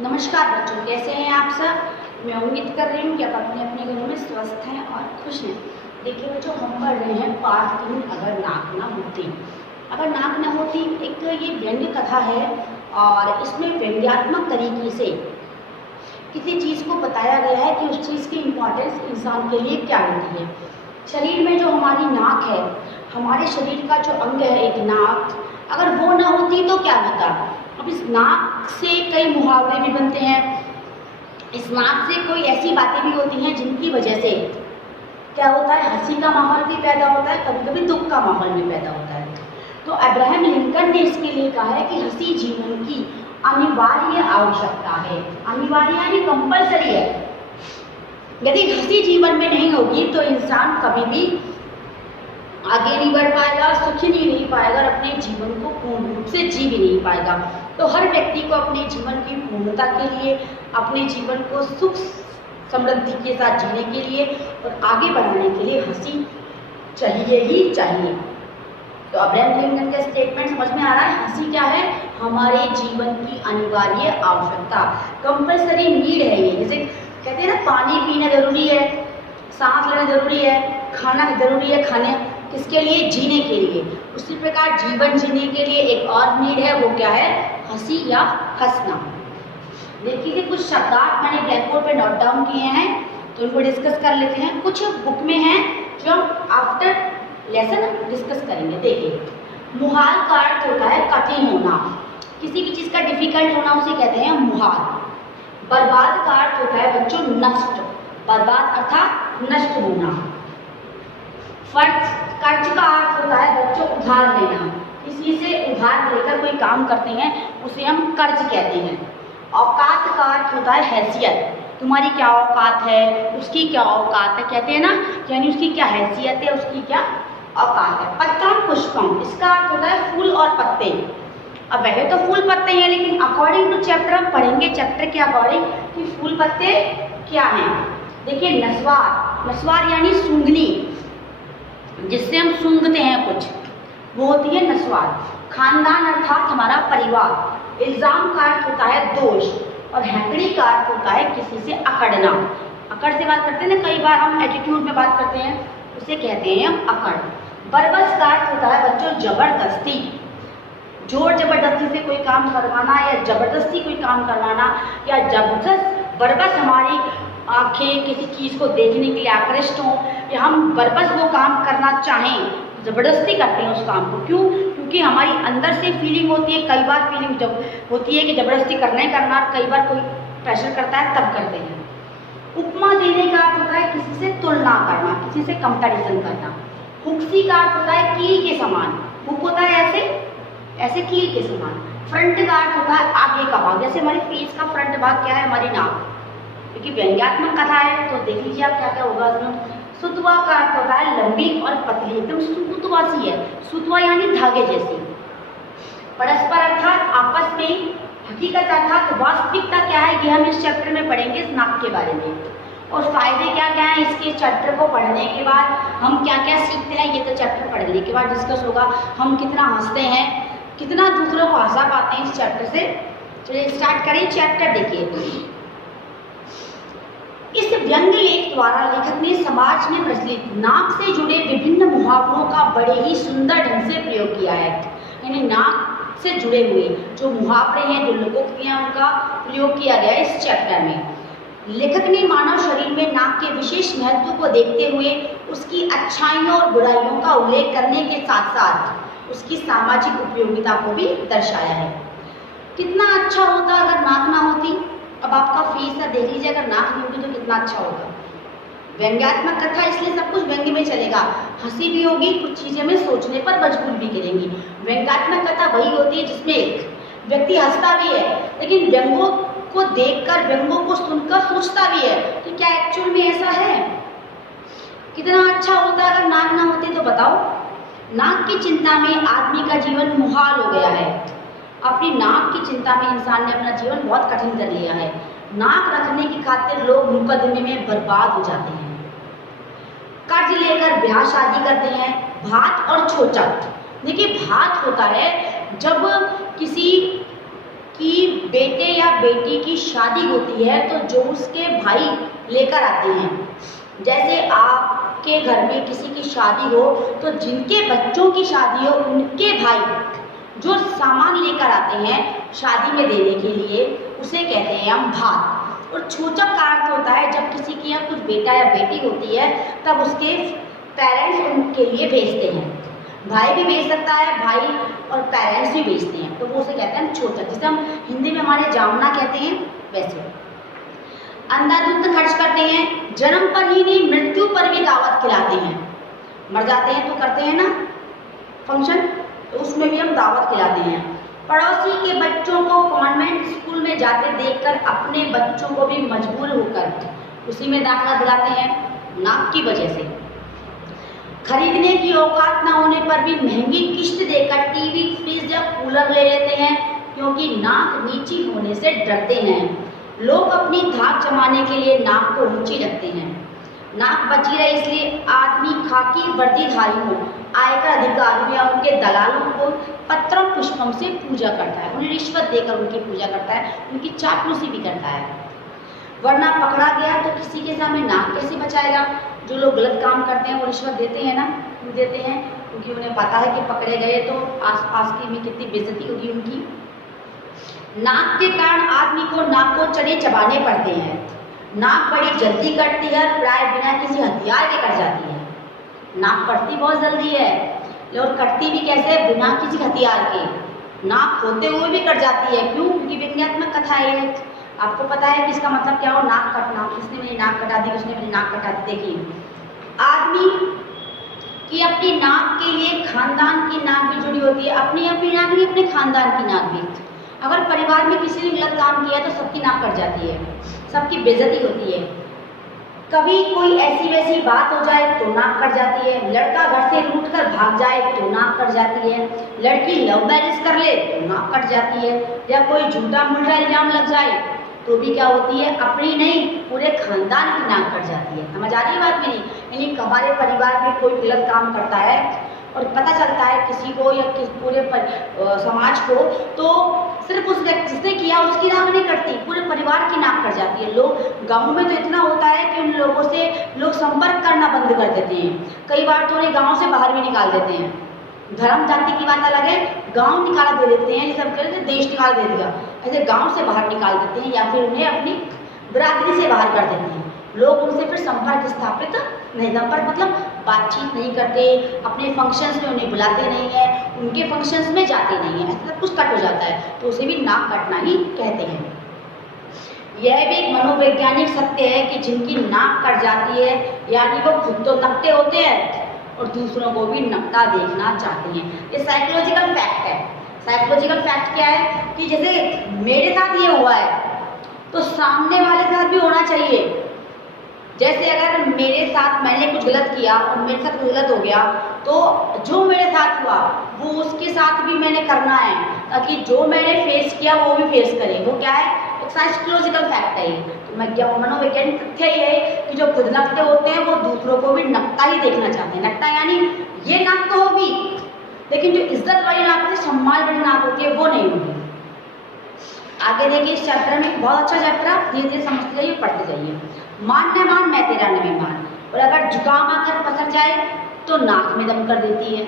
नमस्कार बच्चों, कैसे हैं आप सब। मैं उम्मीद कर रही हूँ कि आप अपने अपने घरों में स्वस्थ हैं और खुश हैं। देखिए बच्चों, हम पढ़ रहे हैं पाठ 3, अगर नाक ना होती। अगर नाक ना होती एक ये व्यंग्य कथा है और इसमें व्यंग्यात्मक तरीके से किसी चीज़ को बताया गया है कि उस चीज़ की इम्पोर्टेंस इंसान के लिए क्या होती है। शरीर में जो हमारी नाक है, हमारे शरीर का जो अंग है एक नाक, अगर वो ना होती तो क्या होता। अब इस नाक से कई मुहावरे भी बनते हैं, इस नाक से कोई ऐसी बातें भी होती हैं जिनकी वजह से क्या होता है, हंसी का माहौल भी पैदा होता है, कभी कभी दुख का माहौल भी पैदा होता है। तो अब्राहम लिंकन ने इसके लिए कहा है कि हंसी जीवन की अनिवार्य आवश्यकता है। अनिवार्य यानी कंपलसरी है। यदि हंसी जीवन में नहीं होगी तो इंसान कभी भी आगे नहीं बढ़ पाएगा, सुखी नहीं रह पाएगा और अपने जीवन को पूर्ण रूप से जी भी नहीं पाएगा। तो हर व्यक्ति को अपने जीवन की पूर्णता के लिए, अपने जीवन को सुख समृद्धि के साथ जीने के लिए और आगे बढ़ाने के लिए हंसी चाहिए ही चाहिए। तो अब्राहम लिंकन का स्टेटमेंट समझ में आ रहा है। हंसी क्या है, हमारे जीवन की अनिवार्य आवश्यकता, कंपल्सरी नीड है ये। जैसे कहते हैं ना, पानी पीना जरूरी है, सांस लेना जरूरी है, खाना जरूरी है, खाने किसके लिए, जीने के लिए। उसी प्रकार जीवन जीने के लिए एक और नीड है, वो क्या है, हंसी या हंसना। देखिए कुछ शब्दार्थ मैंने ब्लैक बोर्ड पे नोट डाउन किए हैं, तो उनको डिस्कस कर लेते हैं। कुछ बुक में हैं जो हम आफ्टर लेसन डिस्कस करेंगे। देखिए, मुहाल का अर्थ होता है कठिन होना, किसी भी चीज़ का डिफिकल्ट होना उसे कहते हैं मुहाल। बर्बाद का अर्थ होता है बच्चों नष्ट, बर्बाद अर्थात नष्ट होना। कर्ज का अर्थ होता है बच्चों उधार लेना, किसी से उधार लेकर कोई काम करते हैं उसे हम कर्ज कहते हैं। औकात का अर्थ होता है हैसियत, तुम्हारी क्या औकात है, उसकी क्या औकात है, कहते हैं ना, यानी उसकी क्या हैसियत है, उसकी क्या औकात है। पत्रम पुष्पम, इसका अर्थ होता है फूल और पत्ते। अब वैसे तो फूल पत्ते हैं, लेकिन अकॉर्डिंग टू चैप्टर हम पढ़ेंगे चैप्टर के अकॉर्डिंग कि फूल पत्ते क्या हैं। देखिए नस्वार, नस्वार यानी सूंघनी, जिससे हम सूंघते हैं कुछ, वो होती है नस्वार। खानदान अर्थात हमारा परिवार। इल्जाम का अर्थ होता है दोष और हैकड़ी का अर्थ होता है किसी से अकड़ना। अकड़ से बात करते हैं ना, कई बार हम एटीट्यूड में बात करते हैं, उसे कहते हैं हम अकड़। बरबस का अर्थ होता है बच्चों जबरदस्ती, जोर जबरदस्ती से कोई काम करवाना या जबरदस्ती कोई काम करवाना या जबरदस्त बरबस हमारी आंखें किसी चीज़ को देखने के लिए आकृष्ट हों या हम बरबस वो काम करना चाहें, ज़बरदस्ती करते हैं उस काम को। क्यों? क्योंकि हमारी अंदर से फीलिंग होती है, कई बार फीलिंग जब होती है कि ज़बरदस्ती करना ही करना, और कई बार कोई प्रेशर करता है तब करते हैं। उपमा देने का अर्थ होता है किसी से तुलना करना, किसी से कंपैरिजन करना। हुक्सी का अर्थ होता है कील के समान, हुक होता है ऐसे ऐसे कील के समान। फ्रंट का अर्थ होता है आगे का भाग, जैसे हमारी फेस का फ्रंट भाग क्या है, हमारी नाक, क्योंकि व्यंग्यात्मक कथा है तो देख लीजिए आप क्या क्या होगा इसमें। सुतवा का अर्थ होता है लंबी और पतली, एकदम सुतवा सी है, सुतवा यानी धागे जैसी। परस्पर अर्थात आपस में, हकीकत अर्थात वास्तविकता क्या है, ये हम इस चैप्टर में पढ़ेंगे इस नाक के बारे में। और फायदे क्या क्या हैं इसके चैप्टर को पढ़ने के बाद, हम क्या क्या सीखते हैं, ये तो चैप्टर पढ़ने के बाद डिस्कस होगा। हम कितना हंसते हैं, कितना दूसरों को हंसा पाते हैं इस चैप्टर से। चलिए स्टार्ट करें चैप्टर। देखिए, इस व्यंग्य लेख द्वारा लेखक ने समाज में प्रचलित नाक से जुड़े विभिन्न मुहावरों का बड़े ही सुंदर ढंग से प्रयोग किया है। यानी नाक से जुड़े हुए जो मुहावरे हैं, जो लोकोक्ति हैं, उनका प्रयोग किया गया है इस चैप्टर में। लेखक ने मानव शरीर में नाक के विशेष महत्व को देखते हुए उसकी अच्छाइयों और बुराइयों का उल्लेख करने के साथ साथ उसकी सामाजिक उपयोगिता को भी दर्शाया है। कितना अच्छा होता अगर नाक ना होती। अब आपका फेस है, देख लीजिए, अगर नाक नहीं होगी तो कितना अच्छा होगा। व्यंग्यात्मक कथा इसलिए सब कुछ व्यंग्य में चलेगा, हंसी भी होगी, कुछ चीज़ें में सोचने पर मजबूर भी करेंगी। व्यंग्यात्मक कथा वही होती है जिसमें एक व्यक्ति हंसता भी है, लेकिन व्यंगों को देखकर, व्यंगों को सुनकर सोचता भी है कि क्या एक्चुअल में ऐसा है। कितना अच्छा होता अगर नाक ना होती तो बताओ। नाक की चिंता में आदमी का जीवन मुहाल हो गया है। अपनी नाक की चिंता में इंसान ने अपना जीवन बहुत कठिन कर लिया है। नाक रखने की खातिर लोग मुकदमे में बर्बाद हो जाते हैं, कर्ज लेकर ब्याह शादी करते हैं। भात और छोचक, देखिए भात होता है जब किसी की बेटे या बेटी की शादी होती है तो जो उसके भाई लेकर आते हैं, जैसे आपके घर में किसी की शादी हो तो जिनके बच्चों की शादी हो उनके भाई जो सामान लेकर आते हैं शादी में देने के लिए, उसे कहते हैं हम भात। और छोचक का अर्थ होता है जब किसी की यहाँ कुछ बेटा या बेटी होती है तब उसके पेरेंट्स उनके लिए भेजते हैं। भाई भी भेज सकता है, भाई और पेरेंट्स भी भेजते हैं, तो वो उसे कहते हैं हम छोचक, जिसे हम हिंदी में हमारे जामना कहते हैं वैसे। अंधाधुंध खर्च करते हैं, जन्म पर ही नहीं मृत्यु पर भी दावत खिलाते हैं। मर जाते हैं तो करते हैं ना फंक्शन, तो उसमें भी हम दावत खिलाते हैं। पड़ोसी के बच्चों को कॉन्वेंट स्कूल में जाते देखकर अपने बच्चों को भी मजबूर होकर उसी में दाखिला दिलाते हैं, नाक की वजह से। खरीदने की औकात न होने पर भी महंगी किस्त देकर टीवी, फ्रिज या कूलर ले लेते हैं, क्योंकि नाक नीची होने से डरते हैं। लोग अपनी धाक जमाने के लिए नाक को ऊंची रखते हैं। नाक बची रहे इसलिए आदमी खाकी वर्दीधारी हो, आयकर अधिकारियों या उनके दलालों को पत्रों पुष्पम से पूजा करता है, उन्हें रिश्वत देकर उनकी पूजा करता है, उनकी चापलूसी भी करता है। वरना पकड़ा गया तो किसी के सामने नाक कैसे बचाएगा। जो लोग गलत काम करते हैं वो रिश्वत देते हैं ना, क्यों देते हैं? क्योंकि उन्हें पता है कि पकड़े गए तो आसपास की में कितनी बेइज्जती होगी उनकी। नाक के कारण आदमी को नाक को चने चबाने पड़ते हैं। नाक बड़ी जल्दी कटती है, प्राय बिना किसी हथियार के कट जाती है। नाक कटती बहुत जल्दी है और कटती भी कैसे? बिना किसी हथियार के। नाक होते हुए भी कट जाती है, क्यों? क्योंकि व्यंग्यात्मक कथा है। आपको पता है कि इसका मतलब क्या हो? नाक कटना। किसने मेरी नाक कटा दी, किसने मेरी नाक कटा दी। देखिए, आदमी की अपनी नाक के लिए खानदान की नाक भी जुड़ी होती है, अपनी अपनी नाक भी, अपने खानदान की नाक भी। अगर परिवार में किसी ने गलत काम किया तो सबकी नाक कट जाती है, सबकी बेइज्जती होती है। कभी कोई ऐसी वैसी बात हो जाए तो नाक कट जाती है। लड़का घर से रूठकर भाग जाए तो नाक कट जाती है। लड़की लव मैरिज कर ले तो नाक कट जाती है। या कोई झूठा मूठा इल्जाम लग जाए तो भी क्या होती है? अपनी नहीं, पूरे खानदान की नाक कट जाती है। समझ आ रही है बात मेरी? यानी हमारे परिवार में कोई गलत काम करता है और पता चलता है किसी को या पूरे समाज को, तो सिर्फ उस जिसने किया उसकी नाक नहीं कटती, पूरे परिवार की नाक कट जाती है। लोग गाँव में तो इतना होता है कि उन लोगों से लोग संपर्क करना बंद कर देते हैं। कई बार तो उन्हें गाँव से बाहर भी निकाल देते हैं। धर्म जाति की बात अलग है, गांव निकाला दे देते हैं, जैसे हम कह रहे थे देश निकाल दे दिया, ऐसे गांव से बाहर निकाल देते हैं या फिर उन्हें अपनी बिरादरी से बाहर कर देते हैं। लोग उनसे फिर संपर्क स्थापित नहीं, संपर्क मतलब बातचीत नहीं करते, अपने फंक्शंस में उन्हें बुलाते नहीं है, उनके फंक्शंस में जाते नहीं है, ऐसा सब कुछ कट हो जाता है, तो उसे भी नाक कटना ही कहते हैं। यह भी एक मनोवैज्ञानिक सत्य है कि जिनकी नाक कट जाती है यानी वो खुद तो नकटे होते हैं और दूसरों को भी नकटा देखना चाहते हैं। ये साइकोलॉजिकल फैक्ट है। साइकोलॉजिकल फैक्ट क्या है कि जैसे मेरे साथ ये हुआ है तो सामने वाले के साथ भी होना चाहिए। जैसे अगर मेरे साथ मैंने कुछ गलत किया और मेरे साथ कुछ गलत हो गया तो जो मेरे साथ हुआ वो उसके साथ भी मैंने करना है, ताकि जो मैंने फेस किया वो भी फेस करे। वो क्या है? एक साइकोलॉजिकल फैक्ट है। तो मनोवैज्ञानिक तथ्य ये है कि जो खुद नकटे होते हैं वो दूसरों को भी नकटा ही देखना चाहते हैं। नकटा यानी ये नाक तो होगी, लेकिन जो इज्जत वाली नाक होती है, सम्मान वाली नाक होती है, वो नहीं होगी। आगे देखिए, इस चैप्टर में बहुत अच्छा चैप्टर है, धीरे धीरे समझते जाइए, पढ़ते जाइए। मान न मान मैं तेरा न मान, और अगर जुकाम आकर पसर जाए तो नाक में दम कर देती है।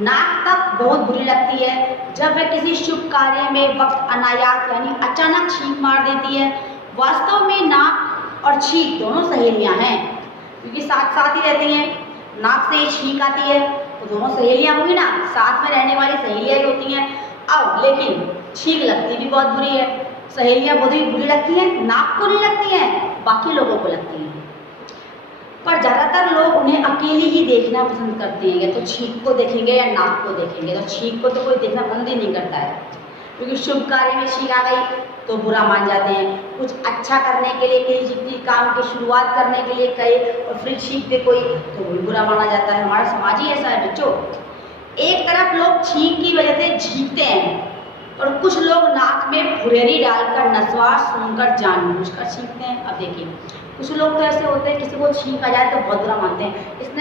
नाक तक बहुत बुरी लगती है जब वह किसी शुभ कार्य में वक्त अनायास यानी अचानक छींक मार देती है। वास्तव में नाक और छींक दोनों सहेलियां हैं, क्योंकि साथ साथ ही रहती हैं। नाक से ही छींक आती है तो दोनों सहेलियां होंगी ना, साथ में रहने वाली सहेलियां ही होती हैं। अब लेकिन छींक लगती भी बहुत बुरी है। सहेलियां बहुत ही बुरी लगती हैं, नाक को नहीं लगती हैं, बाकी लोगों को लगती हैं। पर ज़्यादातर लोग उन्हें अकेली ही देखना पसंद करते हैं, या तो छींक को देखेंगे या नाक को देखेंगे। तो छींक को तो कोई देखना पसंद ही नहीं करता है, क्योंकि शुभ कार्य में छींक आ गई तो बुरा मान जाते हैं। कुछ अच्छा करने के लिए कहीं जितनी काम की शुरुआत करने के लिए कहे और फिर छींक दे कोई तो वो भी बुरा माना जाता है। हमारा समाज ही ऐसा है बच्चों। एक तरफ लोग छींक की वजह से झींकते हैं और कुछ लोग नाक में फुरेरी डालकर नस्वार सुनकर जानबूझकर छींकते हैं। अब देखिए, कुछ लोग तो ऐसे होते हैं किसी को छींक आ जाए तो बहुत बुरा मानते हैं,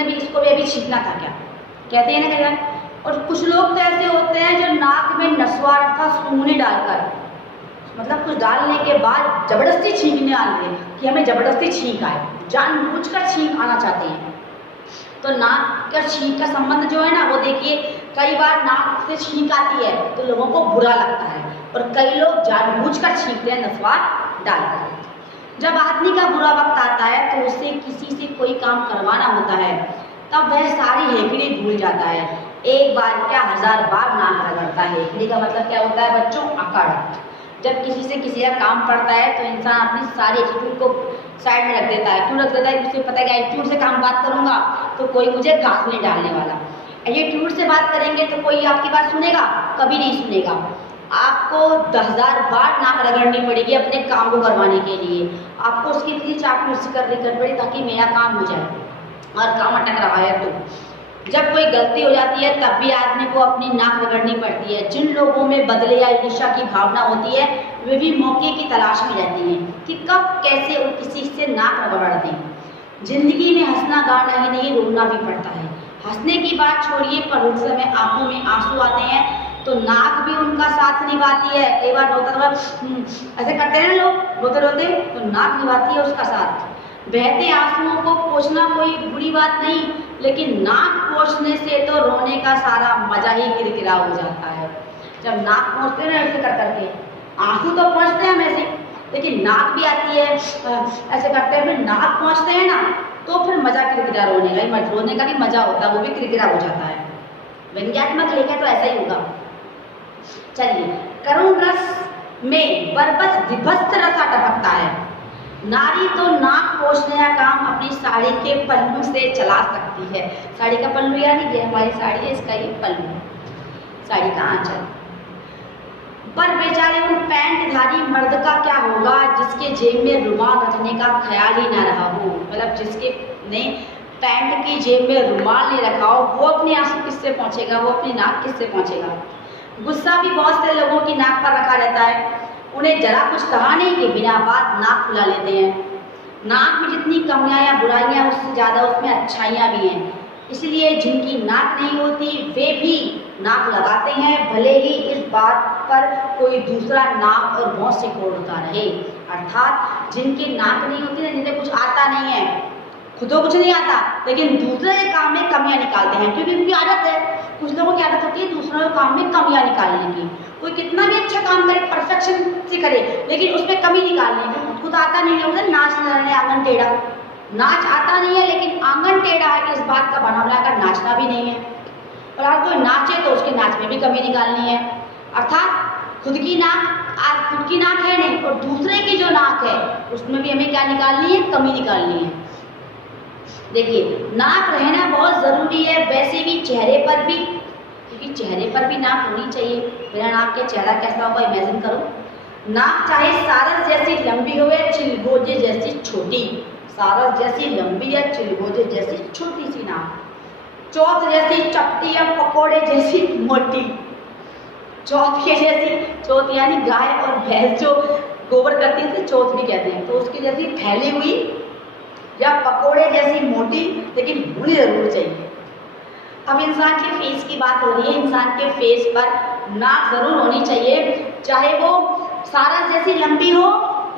इसको भी अभी छींकना था क्या, कहते हैं ना कई बार। और कुछ लोग तो ऐसे होते हैं जो नाक में नस्वार अर्थात सूंघनी डालकर मतलब कुछ डालने के बाद जबरदस्ती छींकने आते हैं कि हमें जबरदस्ती छींक आए, जानबूझकर छींक आना चाहते हैं। तो नाक का छींक का संबंध जो है ना, वो देखिए कई बार नाक से छींक आती है तो लोगों को बुरा लगता है, और कई लोग जानबूझकर छींकते हैं नस्वार डालकर। जब आदमी का बुरा वक्त आता है तो उसे किसी से कोई काम करवाना होता है, तब वह सारी हेकड़ी भूल जाता है। एक बार क्या 1000 बार नाक रगड़ता है। हेकड़ी का मतलब क्या होता है बच्चों? अकड़। जब किसी से किसी का काम पड़ता है तो इंसान अपनी सारी एटीट्यूड को साइड में रख देता है। क्यों रख देता है? उसे पता है कि एटीट्यूड से काम बात करूंगा तो कोई मुझे घास नहीं डालने वाला। एटीट्यूड से बात करेंगे तो कोई आपकी बात सुनेगा? कभी नहीं सुनेगा। आपको 10,000 बार नाक रगड़नी पड़ेगी अपने काम को करवाने के लिए। आपको उसकी इतनी चापलूसी करनी पड़ेगी ताकि मेरा काम हो जाए, और काम अटक रहा है तो। जब कोई गलती हो जाती है तब भी आदमी को अपनी नाक रगड़नी पड़ती है। जिन लोगों में बदले या ईर्ष्या की भावना होती है वे भी मौके की तलाश में रहती हैं कि कब कैसे और किसी से नाक रगड़ दें। जिंदगी में हंसना गाना ही नहीं, रोना भी पड़ता है। हंसने की बात छोड़िए, पर उस समय आंखों में आंसू आते हैं तो नाक भी उनका साथ निभाती है। कई बार रोते ऐसे करते हैं लोग, रोते रोते तो नाक निभाती है उसका साथ। बहते आंसुओं को पोंछना कोई बुरी बात नहीं, लेकिन नाक पोंछने से तो रोने का सारा मजा ही किरकिरा हो जाता है। जब नाक पोंछते हैं ना ऐसे कर करके, आंसू तो पोंछते हैं हम ऐसे, लेकिन नाक भी आती है ऐसे करते हैं, फिर नाक पोंछते हैं ना तो फिर मजा किरकिरा रोने का ही, रोने का भी मजा होता है, वो भी किरकिरा हो जाता है। व्यंग्यात्मक लेखें तो ऐसा ही होगा। चलिए, करुण रस में बरबस विभत्स रसा टपकता है। नारी तो नाक पोंछने का काम अपनी साड़ी के पल्लू से चला सकती है। साड़ी का पल्लू यानी कि हमारी साड़ी है, इसका ये पल्लू, साड़ी का आंचल। पर बेचारे उन पैंटधारी मर्द का क्या होगा जिसके जेब में रुमाल रखने का ख्याल ही ना रहा हो। मतलब जिसके ने पैंट की जेब में रुमाल नहीं रखा हो, वो अपने आंसू किससे पहुंचेगा, वो अपनी नाक किससे पहुंचेगा। गुस्सा भी बहुत से लोगों की नाक पर रखा रहता है। उन्हें जरा कुछ कहा नहीं कि बिना बात नाक फुला लेते हैं। नाक में जितनी कमियां या बुराइयां उससे ज़्यादा उसमें अच्छाइयां भी हैं। इसलिए जिनकी नाक नहीं होती वे भी नाक लगाते हैं, भले ही इस बात पर कोई दूसरा नाक और भौं से कोड़ता रहे। अर्थात जिनकी नाक नहीं होती ना, जिन्हें कुछ आता नहीं है, खुद को कुछ नहीं आता, लेकिन दूसरे के काम में कमियां निकालते हैं, क्योंकि उनकी आदत है। कुछ लोगों की आदत होती है दूसरों के काम में कमियां निकालने की। कोई कितना भी अच्छा काम करे, परफेक्शन से करे, लेकिन उसमें कमी निकालनी है। खुद आता नहीं है, उसे नाच है आंगन टेढ़ा, नाच आता नहीं है लेकिन आंगन टेढ़ा है कि इस बात का बना बनाकर नाचना भी नहीं है। और अगर कोई नाचे तो उसके नाच में भी कमी निकालनी है। अर्थात खुद की नाक है नहीं, और दूसरे की जो नाक है उसमें भी हमें क्या निकालनी है, कमी निकालनी है। देखिए, नाक रहना बहुत ज़रूरी है, वैसे भी चेहरे पर भी, क्योंकि चेहरे पर भी नाक होनी चाहिए। बिना नाक के चेहरा कैसा होगा इमेजिन करो। नाक चाहे सारस जैसी लंबी हो या चिलगोजे जैसी छोटी, सारस जैसी लंबी या चिलगोजे जैसी छोटी सी नाक, चौथ जैसी चपटी या पकोड़े जैसी मोटी, चौथ के जैसी, चौथ यानी गाय और भैंस जो गोबर करती है तो चौथ भी कहते हैं, तो उसकी जैसी फैली हुई या पकोड़े जैसी मोटी, लेकिन होनी जरूर चाहिए। अब इंसान के फेस की बात हो रही है, इंसान के फेस पर नाक जरूर होनी चाहिए, चाहे वो सारस जैसी लंबी हो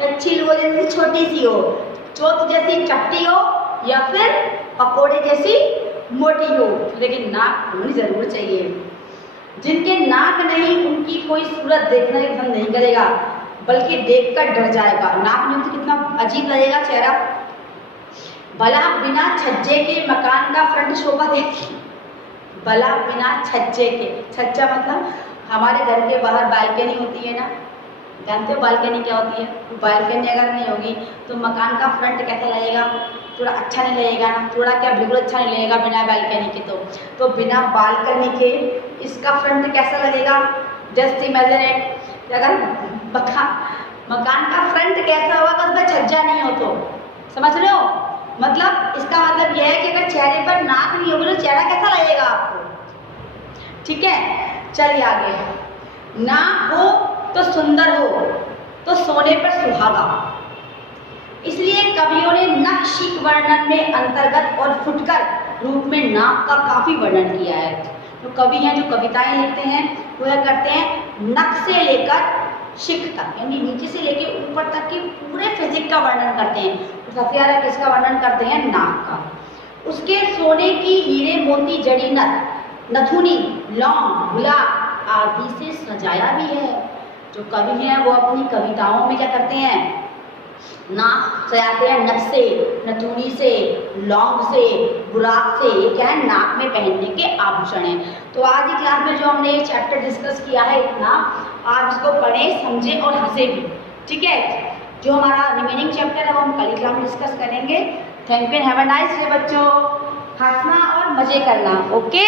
या चिलगोजे जैसी छोटी सी हो, चौथ जैसी चपटी हो या फिर पकोड़े जैसी मोटी हो, लेकिन नाक होनी जरूर चाहिए। जिनके नाक नहीं उनकी कोई सूरत देखना ही पसंद नहीं करेगा, बल्कि देखकर डर जाएगा। नाक नहीं तो कितना अजीब लगेगा चेहरा। भला बिना छज्जे के मकान का फ्रंट शोभा देखिए, भला बिना छज्जे के, छज्जा मतलब हमारे घर के बाहर बालकनी होती है ना, जानते हो बालकनी क्या होती है। बालकनी अगर नहीं होगी तो मकान का फ्रंट कैसा लगेगा, थोड़ा अच्छा नहीं लगेगा ना, थोड़ा क्या बिल्कुल अच्छा नहीं लगेगा बिना बालकनी के। तो बिना बालकनी के इसका फ्रंट कैसा लगेगा, जस्ट इमेजिन इट। अगर मकान का फ्रंट कैसा होगा अगर उसमें छज्जा नहीं हो तो, समझ रहे हो। मतलब इसका मतलब यह है कि अगर चेहरे पर नाक नहीं होगी तो चेहरा कैसा लगेगा आपको, ठीक है। चलिए आगे, नाक हो तो सुंदर हो तो सोने पर सुहागा। इसलिए कवियों ने नक्शिक वर्णन में अंतर्गत और फुटकर रूप में नाक का काफी वर्णन किया है। तो कवि हैं जो कविताएं लिखते हैं वो यह करते हैं, नक से लेकर शिख तक, यानी नीचे से लेके ऊपर तक के पूरे फिजिक का वर्णन करते हैं। तो सबसे ज़्यादा किसका वर्णन करते हैं? नाक का। उसके सोने की हीरे मोती जड़ी नथुनी, लौंग, गुलाब आदि से सजाया भी है। जो कवि हैं वो अपनी कविताओं में क्या करते हैं? नाक सजाते हैं, नथ से, नथुनी से, लौंग से, गुलाब से। ये क्या है? नाक में पहनने के आभूषण हैं। तो आज की क्लास में जो हमने ये चैप्टर डिस्कस किया है इतना, आप इसको पढ़ें, समझें और हंसे भी, ठीक है। जो हमारा रिमेनिंग चैप्टर है वो हम कल की क्लास में डिस्कस करेंगे। Thank you, have a nice day बच्चों। हंसना और मजे करना, ओके।